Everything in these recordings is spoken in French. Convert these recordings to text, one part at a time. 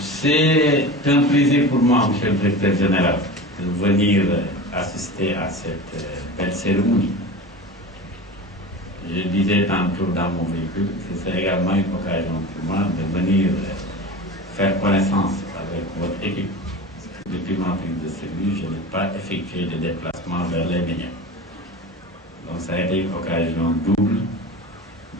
C'est un plaisir pour moi, monsieur le directeur général, de venir assister à cette belle cérémonie. Je disais tantôt dans mon véhicule que c'est également une occasion pour moi de venir faire connaissance avec votre équipe. Parce que depuis ma prise de service, je n'ai pas effectué de déplacement vers les médias. Donc ça a été une occasion double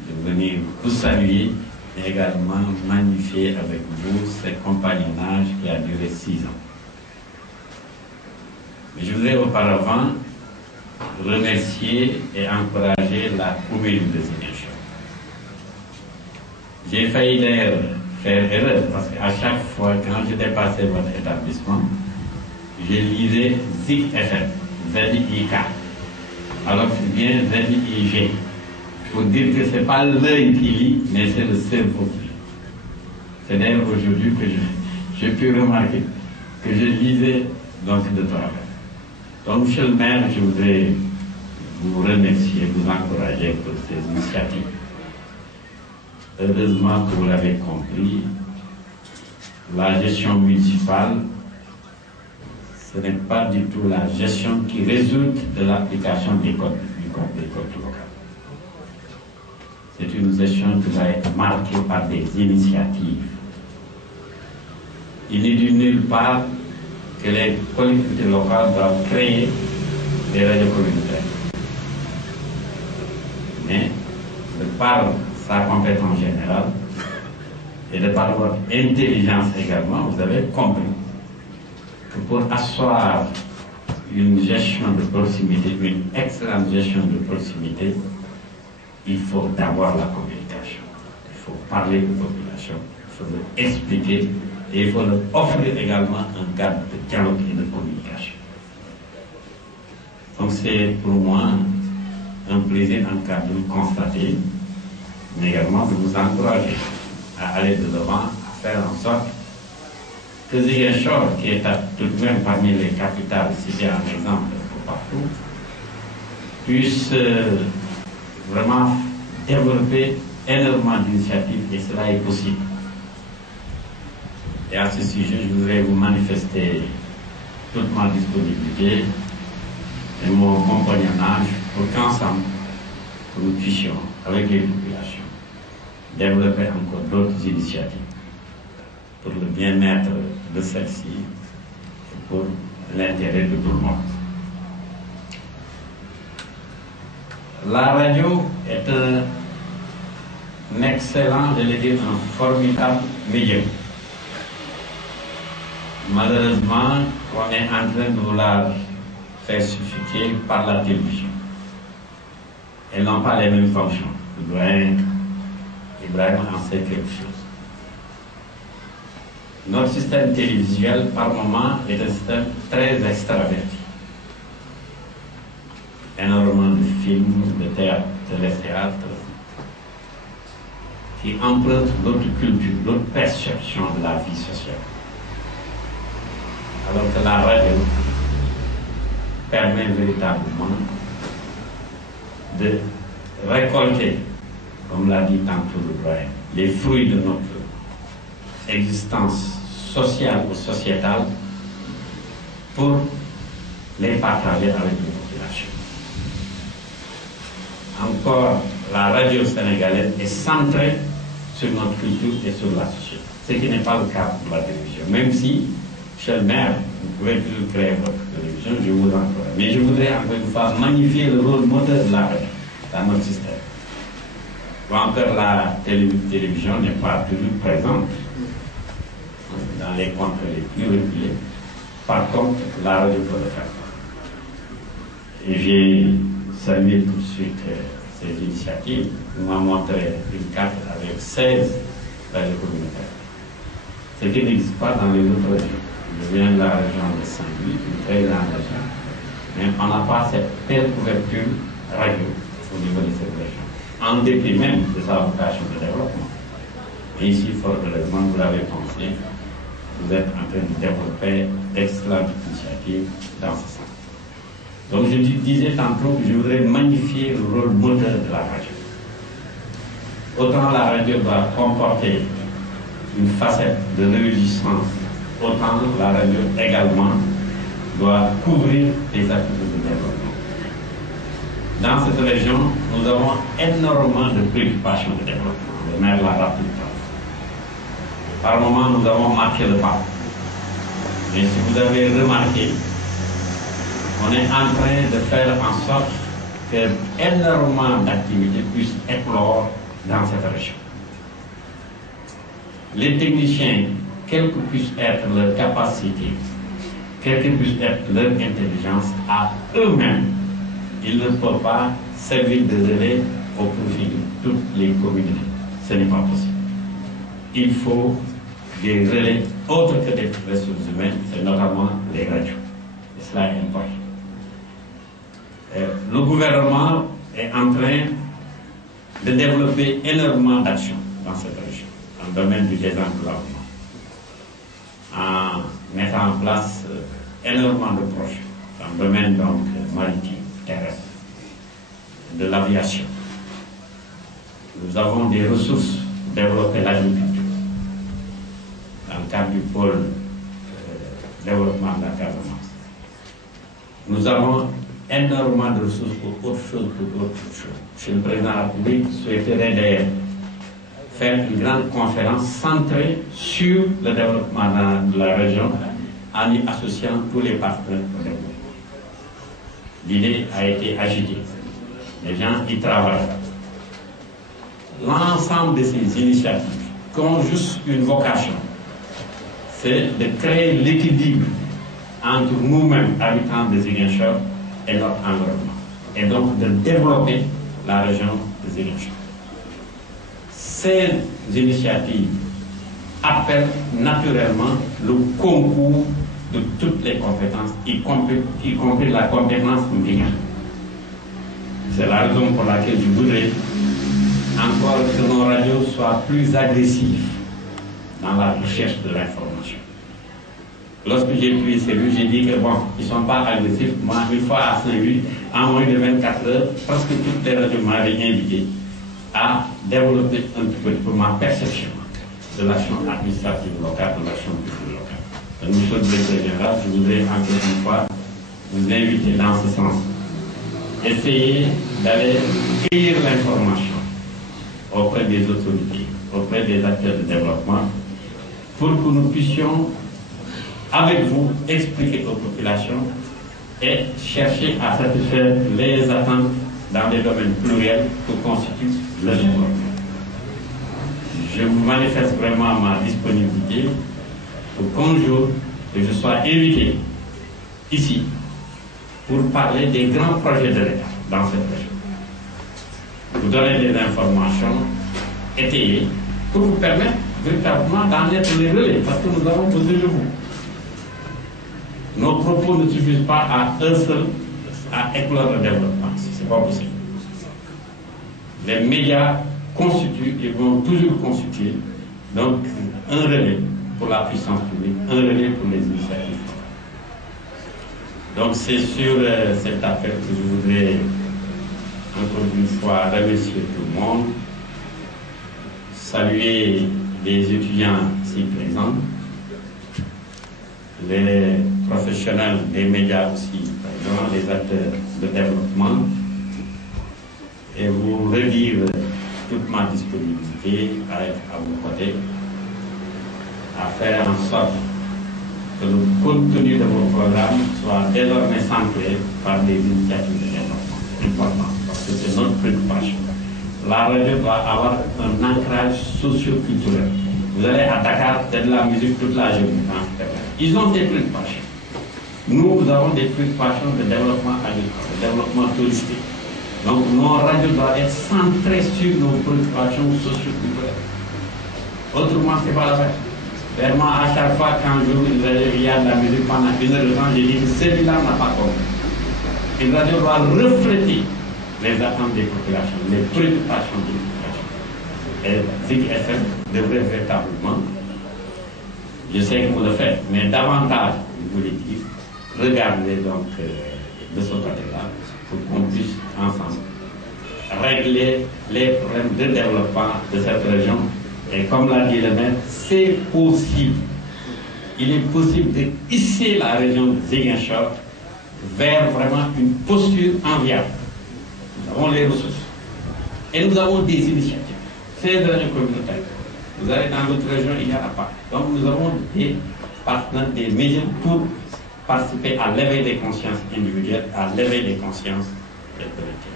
de venir vous saluer et également magnifier avec vous ce compagnonnage qui a duré 6 ans. Mais je voudrais auparavant remercier et encourager la commune de Ziguinchor. J'ai failli d'ailleurs faire erreur parce qu'à chaque fois quand je dépassais votre établissement, je lisais ZIK FM, ZIK, alors que c'est bien ZIG. Pour dire que ce n'est pas l'œil qui lit, mais c'est le cerveau qui lit. C'est d'ailleurs aujourd'hui que j'ai pu remarquer que je lisais donc de travers. Donc, monsieur le maire, je voudrais vous remercier, vous encourager pour ces initiatives. Heureusement que vous l'avez compris, la gestion municipale, ce n'est pas du tout la gestion qui résulte de l'application des codes locaux. C'est une gestion qui va être marquée par des initiatives. Il n'est de nulle part que les collectivités locales doivent créer des radios communautaires. Mais, de par sa compétence générale et de par votre intelligence également, vous avez compris que pour asseoir une gestion de proximité, une excellente gestion de proximité, il faut d'abord la communication. Il faut parler aux populations, il faut leur expliquer et il faut leur offrir également un cadre de dialogue et de communication. Donc c'est pour moi un plaisir en cas de vous constater, mais également de vous encourager à aller de l'avant, à faire en sorte que Ziguinchor, qui est tout de même parmi les capitales citées en exemple partout, puisse vraiment développer énormément d'initiatives et cela est possible. Et à ce sujet, je voudrais vous manifester toute ma disponibilité et mon compagnonnage pour qu'ensemble, nous puissions, avec les populations, développer encore d'autres initiatives pour le bien-être de celles-ci et pour l'intérêt de tout le monde. La radio est un excellent, je vais dire, un formidable médium. Malheureusement, on est en train de vouloir faire suffiser par la télévision. Elles n'ont pas les mêmes fonctions. Ibrahim en sait quelque chose. Notre système télévisuel, par moment, est un système très extraverti. Énormément de films, de théâtre, téléthéâtre, qui empruntent notre culture, notre perception de la vie sociale. Alors que la radio permet véritablement de récolter, comme l'a dit tantôt le Brian, les fruits de notre existence sociale ou sociétale pour les partager avec les populations. Encore, la radio sénégalaise est centrée sur notre culture et sur la société, ce qui n'est pas le cas pour la télévision. Même si, cher maire, vous pouvez toujours créer votre télévision, je vous encourage. Mais je voudrais encore une fois magnifier le rôle moteur de la radio dans notre système. Ou encore, la télévision n'est pas toujours présente dans les coins les plus reculés. Par contre, la radio peut le faire. Et j'ai salué tout de suite ces initiatives. On m'a montré une carte avec 16 radios communautaires. Ce qui n'existe pas dans les autres régions. Je viens de la région de Saint-Louis, une très grande région, mais on n'a pas cette telle couverture radio au niveau de cette région, en dépit même de sa vocation de développement. Et ici, fort heureusement, vous l'avez pensé, vous êtes en train de développer d'excellentes initiatives dans ce sens. Donc je disais tantôt que je voudrais magnifier le rôle moteur de la radio. Autant la radio doit comporter une facette de réjouissance, autant la radio également doit couvrir les activités de développement. Dans cette région, nous avons énormément de préoccupations de développement. Le maire l'a rappelé. Par moments, nous avons marqué le pas. Mais si vous avez remarqué, on est en train de faire en sorte que énormément d'activités puissent éclore dans cette région. Les techniciens, quelle que puisse être leur capacité, quelle que puisse être leur intelligence, à eux-mêmes, ils ne peuvent pas servir de relais au profit de toutes les communautés. Ce n'est pas possible. Il faut des relais autres que des ressources humaines, c'est notamment les radios. Et cela est important. Le gouvernement est en train de développer énormément d'actions dans cette région, dans le domaine du désenclavement, en mettant en place énormément de projets dans le domaine donc maritime, terrestre, de l'aviation. Nous avons des ressources pour développer l'agriculture dans le cadre du pôle développement de la Casamance. Nous avons énormément de ressources pour autre chose, Monsieur le Président de la République souhaiterait d'ailleurs faire une grande conférence centrée sur le développement de la région en y associant tous les partenaires au développement. L'idée a été agitée. Les gens y travaillent. L'ensemble de ces initiatives qui ont juste une vocation, c'est de créer l'équilibre entre nous-mêmes, habitants de Ziguinchor, et notre environnement. Et donc de développer la région de Ziguinchor. Ces initiatives appellent naturellement le concours de toutes les compétences, y compris la compétence Ndinga. C'est la raison pour laquelle je voudrais encore que nos radios soient plus agressives dans la recherche de l'information. Lorsque j'ai pris ces rues, j'ai dit que bon, ils ne sont pas agressifs. Moi, une fois à Saint-Louis, en moins de 24 heures, presque toutes les radios m'avaient invité à développer un petit peu pour ma perception de l'action administrative locale, de l'action publique locale. Donc, monsieur le directeur général, je voudrais encore une fois vous inviter dans ce sens. Essayez d'aller cueillir l'information auprès des autorités, auprès des acteurs de développement, pour que nous puissions, avec vous, expliquer aux populations et chercher à satisfaire les attentes dans des domaines pluriels que constitue le développement. Je vous manifeste vraiment ma disponibilité pour qu'un jour que je sois invité ici pour parler des grands projets de l'État dans cette région. Vous donner des informations étayées pour vous permettre véritablement d'en être les relais, parce que nous avons besoin de vous. Nos propos ne suffisent pas à eux seuls à éclore le développement. Ce n'est pas possible. Les médias constituent et vont toujours constituer donc un relais pour la puissance publique, un relais pour les initiatives. Donc c'est sur cet appel que je voudrais encore une fois remercier tout le monde, saluer les étudiants ici présents, les professionnels des médias aussi présents, les acteurs de développement, et vous redire toute ma disponibilité à être à vos côtés, à faire en sorte que le contenu de vos programmes soit désormais centré par des initiatives de développement importantes, parce que c'est notre préoccupation. La radio doit avoir un ancrage socio-culturel. Vous allez à Dakar, c'est de la musique toute la journée. Ils ont des préoccupations. Nous avons des préoccupations de développement agricole, de développement touristique. Donc nos radios doivent être centrées sur nos préoccupations socio-culturelles. Autrement, ce n'est pas la peine. Vraiment, à chaque fois qu'un jour il y a de la musique pendant une heure de temps, j'ai dit que celui-là n'a pas compris. Une radio doit refléter les attentes des populations, les préoccupations des populations. Et Zik FM devrait véritablement, je sais que vous le faites, mais davantage, je vous le dis, regardez donc de ce côté-là pour qu'on puisse ensemble régler les problèmes de développement de cette région Et comme l'a dit le maire, c'est possible. Il est possible de hisser la région de Ziguinchor vers vraiment une posture enviable. Nous avons les ressources. Et nous avons des initiatives. Ces dernières communautaires. Vous allez dans d'autres régions, il n'y en a pas. Donc nous avons des partenaires, des mesures pour participer à l'éveil des consciences individuelles, à l'éveil des consciences collectives.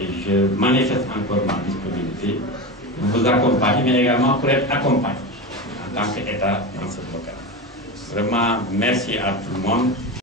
Et je manifeste encore ma disponibilité pour vous accompagner, mais également pour être accompagné en tant qu'État dans ce blocage. Vraiment, merci à tout le monde.